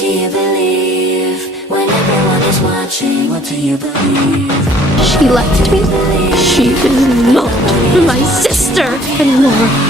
do you believe? When everyone is watching, what do you believe? She left me. She is not my sister anymore.